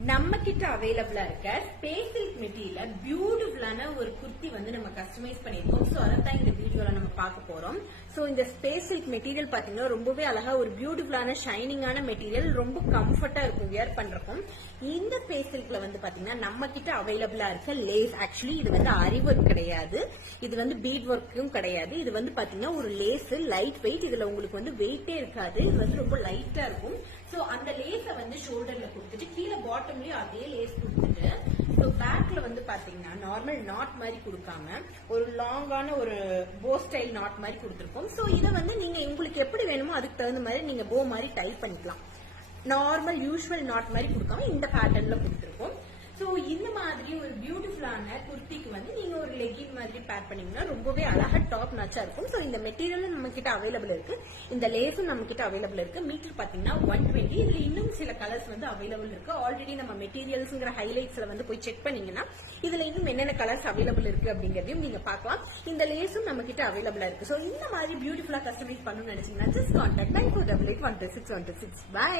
நம்ம கிட்ட அவைலபிளா இருக்க ஸ்பேஸ் சில்க் மெட்டீரியல் பியூட்டிஃபுல்லான ஒரு குர்த்தி வந்து நம்ம கஸ்டமைஸ் பண்ணிருக்கோம். சோ அதான் இந்த வீடியோல நம்ம பார்க்க போறோம். சோ இந்த ஸ்பேஸ் சில்க் மெட்டீரியல் பாத்தீங்கன்னா ரொம்பவே அழகா ஒரு பியூட்டிஃபுல்லான ஷைனிங்கான மெட்டீரியல், ரொம்ப கம்ஃபர்ட்டா இருக்கும் வியர் பண்றதுக்கும். இந்த ஸ்பேஸ் சில்க்ல வந்து பாத்தீங்கன்னா நம்ம கிட்ட அவைலபிளா இருக்க லேஸ், ஆக்சுவலி இது வந்து அரி ஒர்க் கிடையாது, இது வந்து பீட் ஒர்க்கும் கிடையாது. இது வந்து பாத்தீங்கன்னா ஒரு லேஸ், லைட் வெயிட். இதுல உங்களுக்கு வந்து வெயிட்டே இருக்காது, இது வந்து ரொம்ப லைட்டா இருக்கும். சோ அந்த லேஸ வந்து ஷோல்டர்ல கொடுத்துட்டு கீழே பாட்டம்லயும் அதே லேஸ் கொடுத்துட்டு, ஸோ பேக்ல வந்து பாத்தீங்கன்னா நார்மல் நாட் மாதிரி கொடுக்காம ஒரு லாங்கான ஒரு போ ஸ்டைல் நாட் மாதிரி கொடுத்துருக்கோம். ஸோ இதை வந்து நீங்க உங்களுக்கு எப்படி வேணுமோ அதுக்கு தகுந்த மாதிரி நீங்க போ மாதிரி டைப் பண்ணிக்கலாம். நார்மல் யூஸ்வல் நாட் மாதிரி கொடுக்காம இந்த பேட்டர்ன்ல கொடுத்துருக்கோம். ஸோ இந்த மாதிரி ஒரு பியூட்டிஃபுல்லான குர்த்திக்கு வந்து நீங்க ஒரு லெகின் மாதிரி பேர் பண்ணீங்கன்னா ரொம்பவே அழகா டாப் நாச்சா இருக்கும். ஸோ இந்த மெட்டீரியலும் நம்ம கிட்ட அவைலபிள் இருக்கு, இந்த லேஸும் நம்ம கிட்ட அவைலபிள் இருக்கு. மீட்டர் பாத்தீங்கன்னா 120. இதுல இன்னும் சில கலர்ஸ் வந்து அவைலபிள் இருக்கு. ஆல்ரெடி நம்ம மெட்டீரியல்ஸ்ங்கிற ஹைலைட்ஸ்ல வந்து போய் செக் பண்ணீங்கன்னா இதுல இன்னும் என்னென்ன கலர்ஸ் அவைலபிள் இருக்கு அப்படிங்கறதையும் நீங்க பார்க்கலாம். இந்த லேஸும் நம்ம கிட்ட அவைலபிளா இருக்கு. ஸோ இந்த மாதிரி பியூட்டிஃபுல்லா கஸ்டமைஸ் பண்ணணும்னு நினைச்சீங்கன்னா ஜஸ்ட் கான்டாக்ட் 9488 126 126. பை.